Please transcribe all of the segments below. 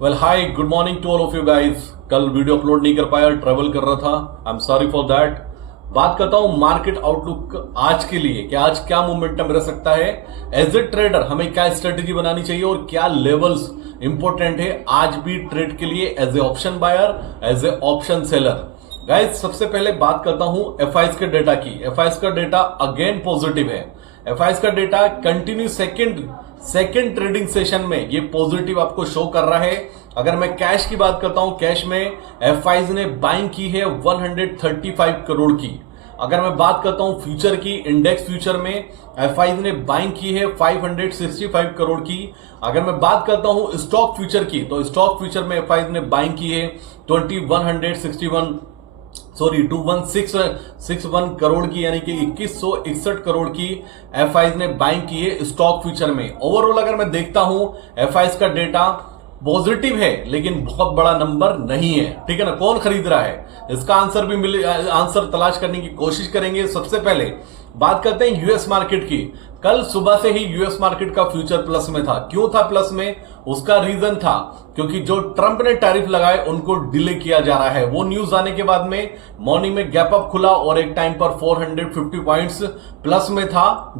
Well hi good morning to all of you guys. कल video upload नहीं कर पाया, ट्रेवल कर रहा था, I am sorry for that. बात करता हूं मार्केट आउटलुक आज के लिए कि आज क्या मोमेंटम रह सकता है। एज ए ट्रेडर हमें क्या स्ट्रेटेजी बनानी चाहिए और क्या लेवल्स इंपॉर्टेंट है आज भी ट्रेड के लिए as a option buyer, as a option seller. Guys सबसे पहले बात करता हूं एफआईएस के डेटा की। एफआईएस का डेटा अगेन पॉजिटिव है। एफआईएस का data continue second trading session में ये पॉजिटिव आपको शो कर रहा है। अगर मैं कैश की बात करता हूं, कैश में एफआईएस ने बाइंग की है 135 करोड़ की। अगर मैं बात करता हूं फ्यूचर की, इंडेक्स फ्यूचर में एफआईएस ने बाइंग की है 565 करोड़ की। अगर मैं बात करता हूं स्टॉक फ्यूचर की, तो स्टॉक फ्यूचर में एफआईएस ने बाइंग की है 2161 करोड़ की, यानी कि 2161 करोड़ की एफआईएस ने बाइंग की है स्टॉक फ्यूचर में। ओवरऑल अगर मैं देखता हूं एफआईएस का डेटा पॉजिटिव है लेकिन बहुत बड़ा नंबर नहीं है, ठीक है ना। कौन खरीद रहा है इसका आंसर तलाश करने की कोशिश करेंगे। सबसे पहले बात करते हैं यूएस मार्केट की। कल सुबह से ही यूएस मार्केट का फ्यूचर प्लस में था। क्यों था प्लस में? उसका रीजन था क्योंकि जो ट्रंप ने टैरिफ लगाए उनको डिले किया जा रहा है। वो न्यूज आने के बाद में मॉर्निंग में गैप अप खुला और एक टाइम पर 450 पॉइंट्स प्लस में था।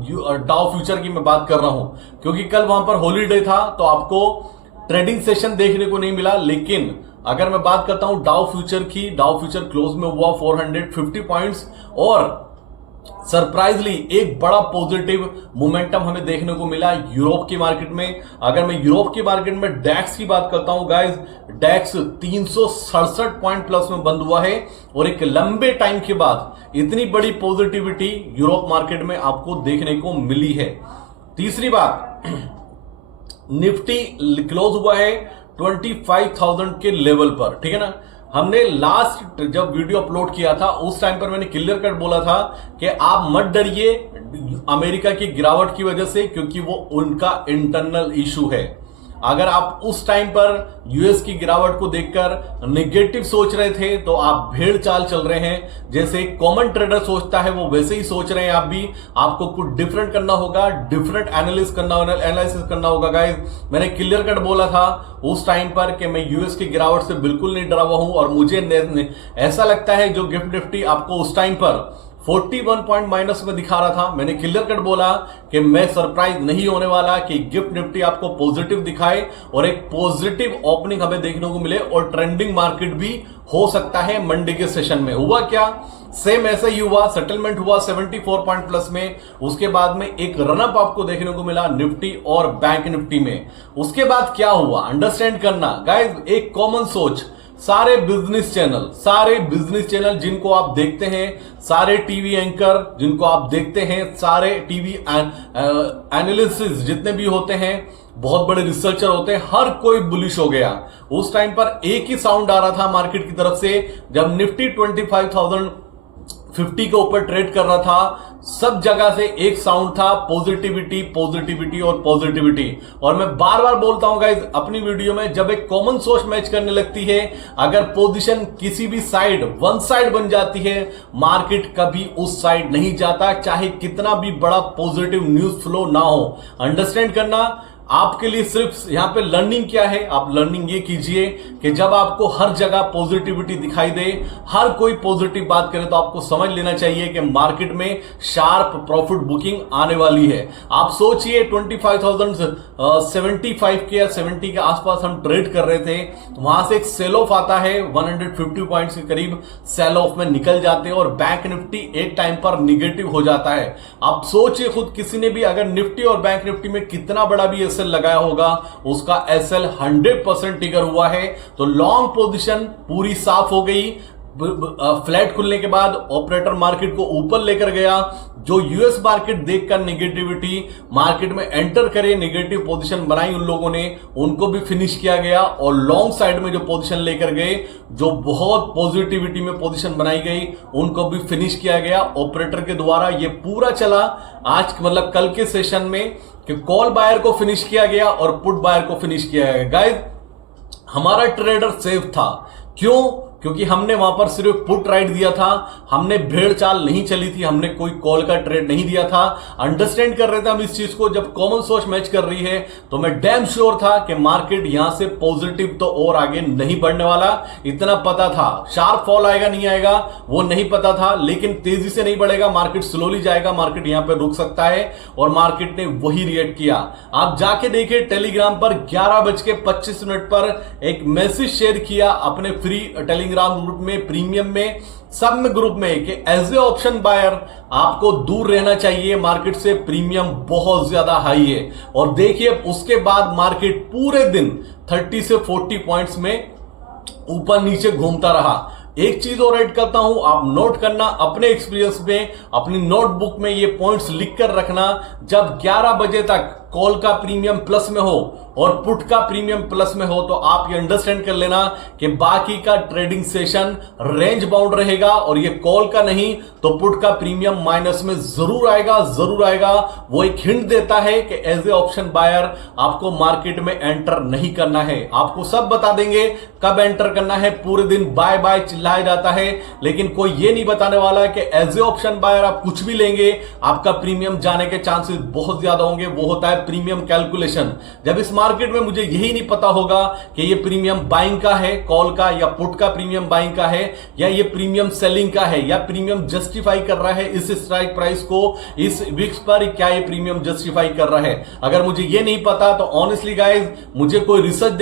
डाउ फ्यूचर की मैं बात कर रहा हूं क्योंकि कल वहां पर हॉलीडे था तो आपको ट्रेडिंग सेशन देखने को नहीं मिला। लेकिन अगर मैं बात करता हूं डाउ फ्यूचर की, डाउ फ्यूचर क्लोज में हुआ 450 पॉइंट्स और सरप्राइजली एक बड़ा पॉजिटिव मोमेंटम हमें देखने को मिला यूरोप की मार्केट में। अगर मैं यूरोप की मार्केट में डैक्स की बात करता हूं गाइस, डैक्स 367 पॉइंट प्लस में बंद हुआ है और एक लंबे टाइम के बाद इतनी बड़ी पॉजिटिविटी यूरोप मार्केट में आपको देखने को मिली है। तीसरी बात, निफ्टी क्लोज हुआ है 25,000 के लेवल पर, ठीक है ना। हमने लास्ट जब वीडियो अपलोड किया था उस टाइम पर मैंने क्लियर कट बोला था कि आप मत डरिए अमेरिका की गिरावट की वजह से, क्योंकि वो उनका इंटरनल इशू है। अगर आप उस टाइम पर यूएस की गिरावट को देखकर नेगेटिव सोच रहे थे तो आप भेड़ चाल चल रहे हैं। जैसे कॉमन ट्रेडर सोचता है वो वैसे ही सोच रहे हैं आप भी। आपको कुछ डिफरेंट करना होगा, डिफरेंट एनालिसिस करना होगा गाइस। मैंने क्लियर कट बोला था उस टाइम पर कि मैं यूएस की गिरावट से बिल्कुल नहीं डरा हुआ हूं और मुझे ऐसा लगता है जो गिफ्ट निफ्टी आपको उस टाइम पर 41 पॉइंट माइनस में दिखा रहा था, मैंने क्लियर कट बोला कि मैं सरप्राइज नहीं होने वाला कि गिफ्ट निफ्टी आपको पॉजिटिव दिखाए और एक पॉजिटिव ओपनिंग हमें देखने को मिले और ट्रेंडिंग मार्केट भी हो सकता है मंडे के सेशन में। हुआ क्या? सेम ऐसा ही हुआ, सेटलमेंट हुआ 74 पॉइंट प्लस में। उसके बाद में एक रनअप आपको देखने को मिला निफ्टी और बैंक निफ्टी में। उसके बाद क्या हुआ अंडरस्टैंड करना गाइस। एक कॉमन सोच, सारे बिजनेस चैनल जिनको आप देखते हैं, सारे टीवी एंकर जिनको आप देखते हैं, सारे टीवी एनालिसिस जितने भी होते हैं, बहुत बड़े रिसर्चर होते हैं, हर कोई बुलिश हो गया। उस टाइम पर एक ही साउंड आ रहा था मार्केट की तरफ से जब निफ्टी 25,050 के ऊपर ट्रेड कर रहा था। सब जगह से एक साउंड था पॉजिटिविटी और पॉजिटिविटी। और मैं बार बार बोलता हूं गाइस अपनी वीडियो में, जब एक कॉमन सोच मैच करने लगती है, अगर पोजीशन किसी भी साइड वन साइड बन जाती है, मार्केट कभी उस साइड नहीं जाता, चाहे कितना भी बड़ा पॉजिटिव न्यूज फ्लो ना हो। अंडरस्टैंड करना। आपके लिए सिर्फ यहां पे लर्निंग क्या है, आप लर्निंग ये कीजिए कि जब आपको हर जगह पॉजिटिविटी दिखाई दे, हर कोई पॉजिटिव बात करे, तो आपको समझ लेना चाहिए कि मार्केट में शार्प प्रॉफिट बुकिंग आने वाली है। आप सोचिए 25,075 के या 70 के आसपास हम ट्रेड कर रहे थे, तो वहां से एक सेल ऑफ आता है 150 पॉइंट्स के करीब सेल ऑफ में निकल जाते हैं और बैंक निफ्टी एक टाइम पर निगेटिव हो जाता है। आप सोचिए खुद, किसी ने भी अगर निफ्टी और बैंक निफ्टी में कितना बड़ा भी एसएल लगाया होगा, उसका एसएल 100% टिगर हुआ है। तो लॉन्ग पोजीशन पूरी साफ हो गई। फ्लैट खुलने के बाद ऑपरेटर मार्केट को ऊपर लेकर गया। जो यूएस मार्केट देखकर नेगेटिविटी मार्केट में एंटर करे, नेगेटिव पोजीशन बनाई उन लोगों ने, उनको भी फिनिश किया गया। और लॉन्ग साइड में जो पोजीशन लेकर गए, जो बहुत पॉजिटिविटी में पोजीशन बनाई गई, उनको भी फिनिश किया गया ऑपरेटर के द्वारा। ये पूरा चला आज मतलब कल के सेशन में कि कॉल बायर को फिनिश किया गया और पुट बायर को फिनिश किया गया। गाइस हमारा ट्रेडर सेफ था। क्यों? क्योंकि हमने वहां पर सिर्फ पुट राइट दिया था, हमने भेड़ चाल नहीं चली थी, हमने कोई कॉल का ट्रेड नहीं दिया था। अंडरस्टैंड कर रहे थे हम इस चीज को। जब कॉमन सोच मैच कर रही है तो मैं डैम श्योर था कि मार्केट यहां से पॉजिटिव तो और आगे नहीं बढ़ने वाला, इतना पता था। शार्प फॉल आएगा नहीं आएगा वो नहीं पता था, लेकिन तेजी से नहीं बढ़ेगा, मार्केट स्लोली जाएगा, मार्केट यहां पर रुक सकता है, और मार्केट ने वही रिएक्ट किया। आप जाके देखिए टेलीग्राम पर 11:25 पर एक मैसेज शेयर किया अपने फ्री टेलीग्राम ग्रुप में, प्रीमियम में, सब में ग्रुप में, कि एज ए ऑप्शन बायर आपको दूर रहना चाहिए मार्केट से, प्रीमियम बहुत ज्यादा हाई है। और देखिए उसके बाद मार्केट पूरे दिन 30 से 40 पॉइंट्स में ऊपर नीचे घूमता रहा। एक चीज और ऐड करता हूं, आप नोट करना अपने एक्सपीरियंस में, अपनी नोटबुक में ये पॉइंट्स लिख कर रखना। जब 11 बजे तक कॉल का प्रीमियम प्लस में हो और पुट का प्रीमियम प्लस में हो तो आप ये अंडरस्टैंड कर लेना कि बाकी का ट्रेडिंग सेशन रेंज बाउंड रहेगा, और ये कॉल का नहीं तो पुट का प्रीमियम माइनस में जरूर आएगा, जरूर आएगा। वो एक हिंट देता है कि एज ए ऑप्शन बायर आपको मार्केट में एंटर नहीं करना है। आपको सब बता देंगे कब एंटर करना है, पूरे दिन बाय बाय चिल्लाया जाता है, लेकिन कोई ये नहीं बताने वाला कि एज ए ऑप्शन बायर आप कुछ भी लेंगे आपका प्रीमियम जाने के चांसेस बहुत ज्यादा होंगे। वो होता है प्रीमियम कैलकुलेशन। जब इस मार्केट में मुझे यही नहीं पता होगा कि ये प्रीमियम बाइंग का है कॉल का, या पुट का प्रीमियम बाइंग का है, या ये प्रीमियम सेलिंग का है, या प्रीमियम जस्टिफाई कर रहा है इस स्ट्राइक प्राइस को इस विक्स पर, क्या ये प्रीमियम जस्टिफाई कर रहा है। अगर मुझे ये नहीं पता तो ऑनेस्टली गाइज मुझे कोई रिसर्च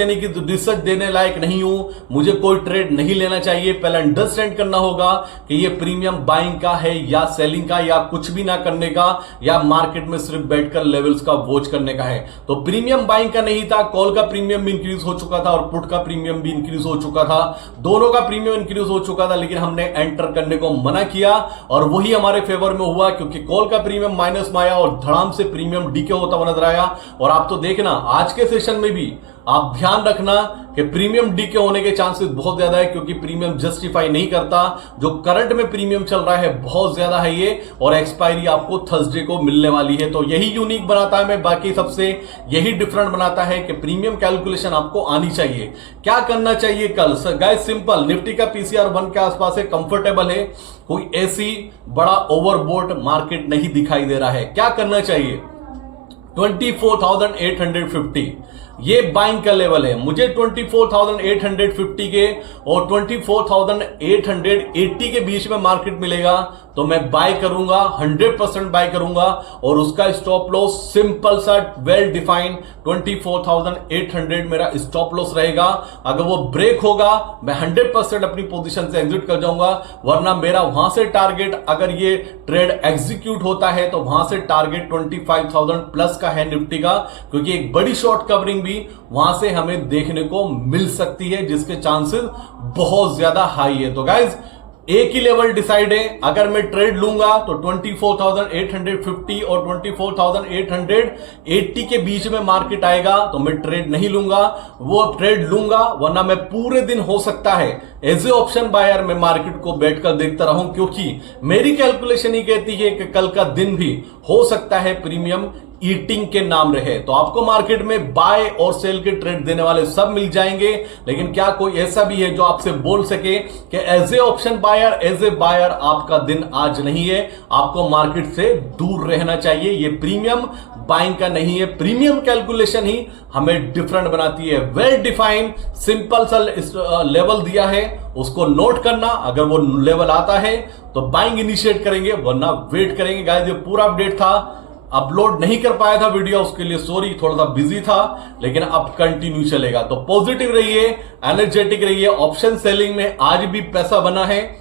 देने लायक नहीं हूं, मुझे कोई ट्रेड नहीं लेना चाहिए। पहले अंडरस्टैंड करना होगा कि ये प्रीमियम बाइंग का है या सेलिंग का, या कुछ भी ना करने का, या मार्केट में सिर्फ बैठकर लेवल्स का वॉच करने का है। तो प्रीमियम बाइंग का नहीं था, कॉल का प्रीमियम भी इंक्रीज हो चुका था और पुट का प्रीमियम भी इंक्रीज हो चुका था, दोनों का प्रीमियम इंक्रीज हो चुका था, लेकिन हमने एंटर करने को मना किया और वही हमारे फेवर में हुआ, क्योंकि कॉल का प्रीमियम माइनस में आया और धड़ाम से प्रीमियम डीके होता हुआ नजर आया। और आप तो देखना आज के सेशन में भी आप ध्यान रखना कि प्रीमियम डीके होने के चांसेस बहुत ज्यादा है, क्योंकि प्रीमियम जस्टिफाई नहीं करता। जो करंट में प्रीमियम चल रहा है बहुत ज्यादा है ये, और एक्सपायरी आपको थर्सडे को मिलने वाली है। तो यही यूनिक बनाता है, मैं बाकी सबसे यही डिफरेंट बनाता है कि प्रीमियम कैलकुलेशन आपको आनी चाहिए। क्या करना चाहिए कल गाइस? सिंपल, निफ्टी का पीसीआर 1 के आसपास है, कंफर्टेबल है, कोई ऐसी बड़ा ओवरबोट मार्केट नहीं दिखाई दे रहा है। क्या करना चाहिए? 24,850 ये बाइंग का लेवल है। मुझे 24,850 के और 24,880 के बीच में मार्केट मिलेगा तो मैं बाय करूंगा, 100% बाय करूंगा, और उसका स्टॉप लॉस सिंपल सा वेल डिफाइंड 24,800 मेरा स्टॉप लॉस रहेगा। अगर वो ब्रेक होगा मैं 100% अपनी पोजीशन से एग्जिट कर जाऊंगा, वरना मेरा वहां से टारगेट, अगर ये ट्रेड एग्जीक्यूट होता है तो वहां से टारगेट 25,000 प्लस का है निफ्टी का, क्योंकि एक बड़ी शॉर्ट कवरिंग भी वहां से हमें देखने को मिल सकती है, जिसके चांसेस बहुत ज्यादा हाई है। तो गाइज एक ही लेवल डिसाइड है, अगर मैं ट्रेड लूंगा तो 24,850 और 24,880 के बीच में मार्केट आएगा तो मैं ट्रेड नहीं लूंगा, वो ट्रेड लूंगा, वरना मैं पूरे दिन हो सकता है एज ए ऑप्शन बायर मैं मार्केट को बैठकर देखता रहूं, क्योंकि मेरी कैलकुलेशन ही कहती है कि कल का दिन भी हो सकता है प्रीमियम ईटिंग के नाम रहे। तो आपको मार्केट में बाय और सेल के ट्रेड देने वाले सब मिल जाएंगे, लेकिन क्या कोई ऐसा भी है जो आपसे बोल सके कि as a option buyer, as a buyer आपका दिन आज नहीं है, आपको मार्केट से दूर रहना चाहिए। ये प्रीमियम बाइंग का नहीं है, प्रीमियम कैलकुलेशन ही हमें डिफरेंट बनाती है। वेल डिफाइंड सिंपल सा लेवल दिया है, उसको नोट करना, अगर वो लेवल आता है तो बाइंग इनिशिएट करेंगे, वरना वेट करेंगे। गाइस ये पूरा अपडेट था, अपलोड नहीं कर पाया था वीडियो, उसके लिए सॉरी, थोड़ा सा बिजी था, लेकिन अब कंटिन्यू चलेगा। तो पॉजिटिव रहिए, एनर्जेटिक रहिए। ऑप्शन सेलिंग में आज भी पैसा बना है।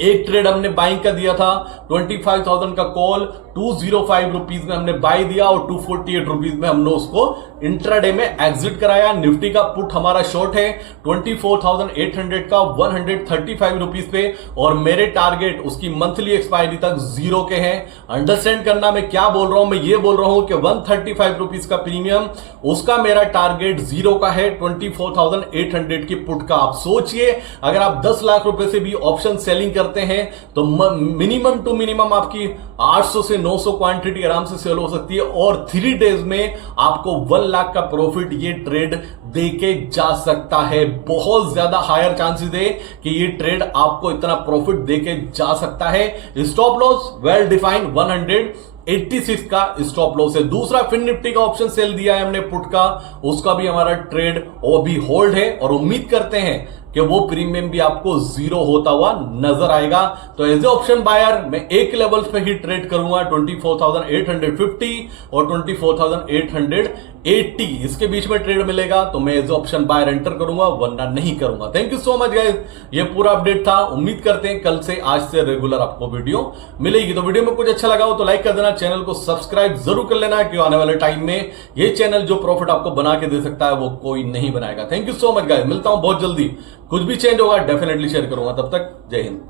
एक ट्रेड हमने बाइंग का दिया था 25,000 का कॉल, 205 रुपीज में हमने बाय दिया और 248 रुपीज में हमने उसको इंट्राडे में एग्जिट कराया। निफ्टी का पुट हमारा शॉर्ट है 24,800 का 135 रुपीज पे, और मेरे टारगेट उसकी मंथली एक्सपायरी तक 0 के हैं। अंडरस्टैंड करना मैं क्या बोल रहा हूं, मैं ये बोल रहा हूं कि 135 रुपीज का प्रीमियम, उसका मेरा टारगेट 0 का है 24,800 की पुट का। आप सोचिए, अगर आप 10 लाख रुपए से भी ऑप्शन सेलिंग करते करते हैं तो मिनिमम टू मिनिमम आपकी 800 से 900 क्वांटिटी आराम से सेल हो सकती है और 3 डेज में आपको 1 लाख का प्रॉफिट ये ट्रेड देके जा सकता है। बहुत ज्यादा हायर चांसेस है कि ये ट्रेड आपको इतना प्रॉफिट देके जा सकता है। स्टॉप लॉस वेल डिफाइंड 186 का स्टॉप लॉस है। दूसरा फिन निफ्टी का ऑप्शन सेल दिया है हमने पुट का, उसका भी हमारा ट्रेड वो भी होल्ड है और उम्मीद करते हैं कि वो प्रीमियम भी आपको 0 होता हुआ नजर आएगा। तो एज ए ऑप्शन बायर मैं एक लेवल पे ही ट्रेड करूंगा 24,850 और 24,880 इसके बीच में ट्रेड मिलेगा तो मैं as a option buyer enter करूंगा, वरना नहीं करूंगा। Thank you so much guys, ये पूरा अपडेट था। उम्मीद करते हैं कल से आज से रेगुलर आपको वीडियो मिलेगी। तो वीडियो में कुछ अच्छा लगा हो तो लाइक कर देना, चैनल को सब्सक्राइब जरूर कर लेना क्योंकि आने वाले टाइम में ये चैनल जो प्रॉफिट आपको बना के दे सकता है वो कोई नहीं बनाएगा। Thank you so much guys, मिलता हूं बहुत जल्दी। कुछ भी चेंज होगा डेफिनेटली शेयर करूंगा। तब तक जय हिंद।